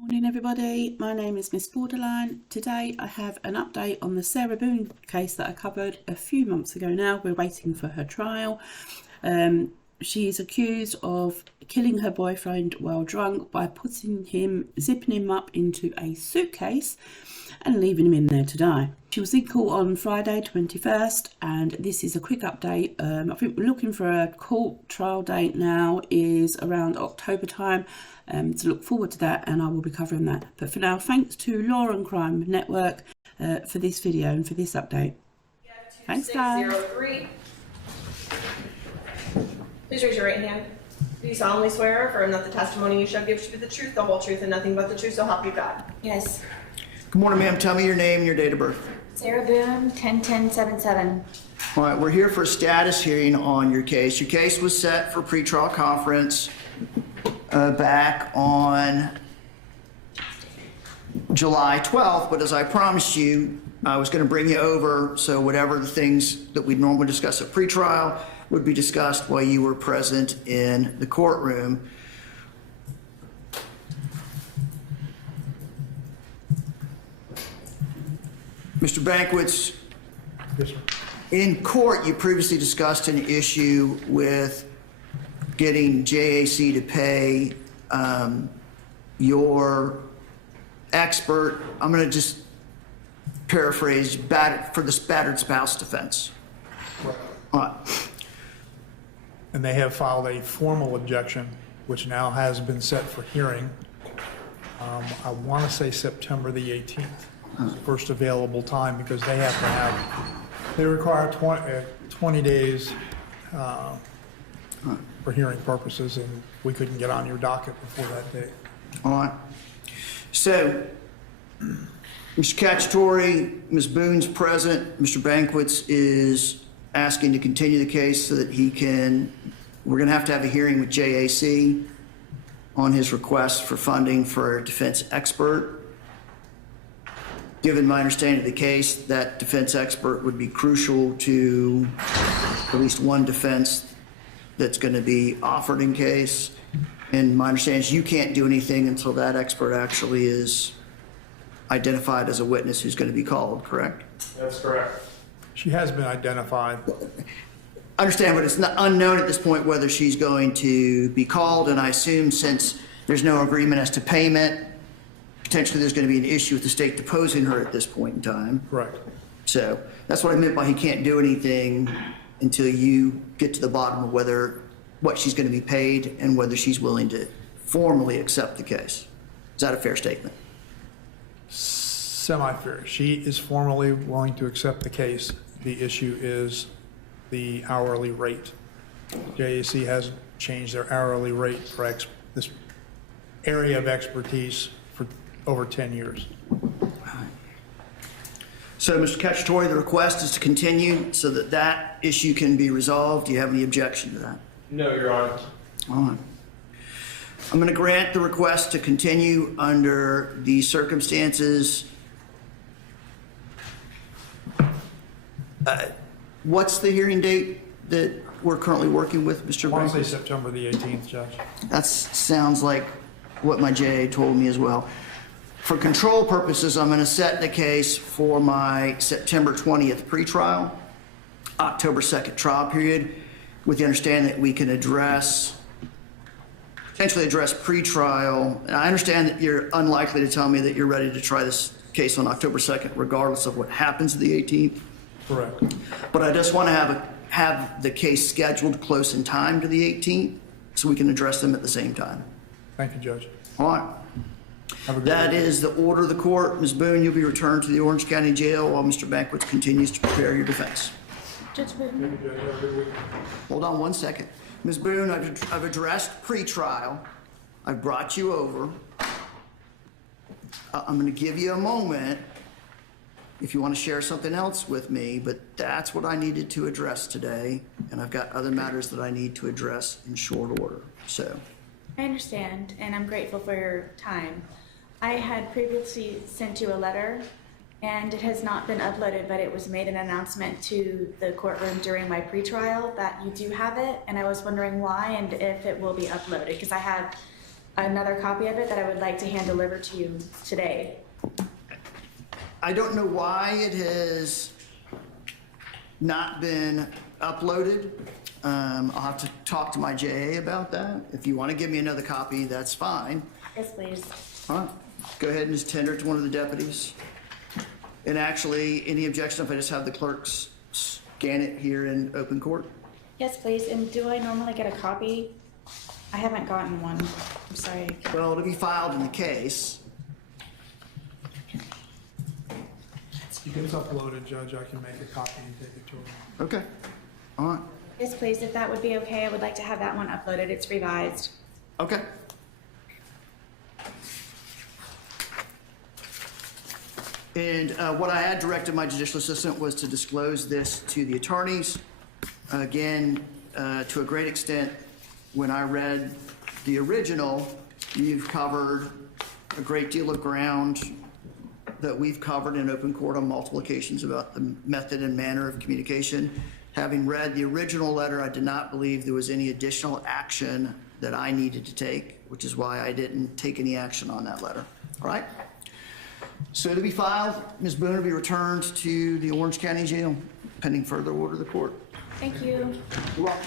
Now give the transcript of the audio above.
Morning everybody, my name is Miss Borderline. Today I have an update on the Sarah Boone case that I covered a few months ago now. We're waiting for her trial. She is accused of killing her boyfriend while drunk by zipping him up into a suitcase and leaving him in there to die. She was in court on Friday 21st, and this is a quick update. I think we're looking for a court trial date now is around October time, to look forward to that, and I will be covering that. But for now, thanks to Law and Crime Network for this video and for this update. Thanks guys. 603. Please raise your right hand. Do you solemnly swear or affirm that the testimony you shall give should be the truth, the whole truth, and nothing but the truth, so help you God? Yes. Good morning, ma'am. Tell me your name and your date of birth. Sarah Boone, 10-10-77. All right, we're here for a status hearing on your case. Your case was set for pretrial conference back on July 12th, but as I promised you, I was going to bring you over, so whatever the things that we'd normally discuss at pretrial would be discussed while you were present in the courtroom. Mr. Banquets, Yes, sir. in court, you previously discussed an issue with getting JAC to pay your expert, I'm going to just paraphrase, for this battered spouse defense. All right. And they have filed a formal objection, which now has been set for hearing. I want to say September the 18th, is the first available time, because they have to have, they require 20 days for hearing purposes, and we couldn't get on your docket before that date. All right. So, Mr. Cacciatore, Ms. Boone's present. Mr. Banquets is asking to continue the case so that he can, we're going to have a hearing with JAC on his request for funding for a defense expert. Given my understanding of the case, that defense expert would be crucial to at least one defense that's going to be offered in case. And my understanding is you can't do anything until that expert actually is identified as a witness who's going to be called, correct? That's correct. She has been identified. I understand, but it's not unknown at this point whether she's going to be called, and I assume since there's no agreement as to payment, potentially there's going to be an issue with the state deposing her at this point in time. Correct. So that's what I meant by he can't do anything until you get to the bottom of what she's going to be paid and whether she's willing to formally accept the case. Is that a fair statement? Semi-fair. She is formally willing to accept the case. The issue is the hourly rate. JAC hasn't changed their hourly rate for this area of expertise for over 10 years. So, Mr. Cacciatore, the request is to continue so that that issue can be resolved. Do you have any objection to that? No, Your Honor. All right. I'm going to grant the request to continue under the circumstances. What's the hearing date that we're currently working with, Mr. I want to Banquet? say September the 18th, Judge. That sounds like what my JA told me as well. For control purposes, I'm going to set the case for my September 20th pretrial, October 2nd trial period, with the understanding that we can potentially address pretrial. And I understand that you're unlikely to tell me that you're ready to try this case on October 2nd, regardless of what happens the 18th. Correct. But I just want to have the case scheduled close in time to the 18th so we can address them at the same time. Thank you, Judge. All right. Have a good That day. is the order of the court. Ms. Boone, you'll be returned to the Orange County Jail while Mr. Banquets continues to prepare your defense. Judge Boone. Hold on one second. Ms. Boone, I've addressed pretrial. I've brought you over. I'm going to give you a moment if you want to share something else with me, but that's what I needed to address today, and I've got other matters that I need to address in short order. So, I understand, and I'm grateful for your time. I had previously sent you a letter, and it has not been uploaded, but it was made an announcement to the courtroom during my pretrial that you do have it, and I was wondering why and if it will be uploaded, because I have another copy of it that I would like to hand deliver to you today. I don't know why it has not been uploaded. I'll have to talk to my JA about that. If you want to give me another copy, that's fine. Yes, please. All right, go ahead and just tender it to one of the deputies. And actually, any objection if I just have the clerks scan it here in open court? Yes, please. And do I normally get a copy? I haven't gotten one. I'm sorry. Well, it'll be filed in the case. If it's uploaded, Judge, I can make a copy and take it to her. Okay, all right, Yes, please. If that would be okay, I would like to have that one uploaded. It's revised. okay. And what I had directed my judicial assistant was to disclose this to the attorneys. Again, to a great extent, when I read the original, you've covered a great deal of ground that we've covered in open court on multiple occasions about the method and manner of communication. Having read the original letter, I did not believe there was any additional action that I needed to take, which is why I didn't take any action on that letter. All right? So to be filed, Ms. Boone will be returned to the Orange County Jail pending further order of the court. Thank you. You're welcome.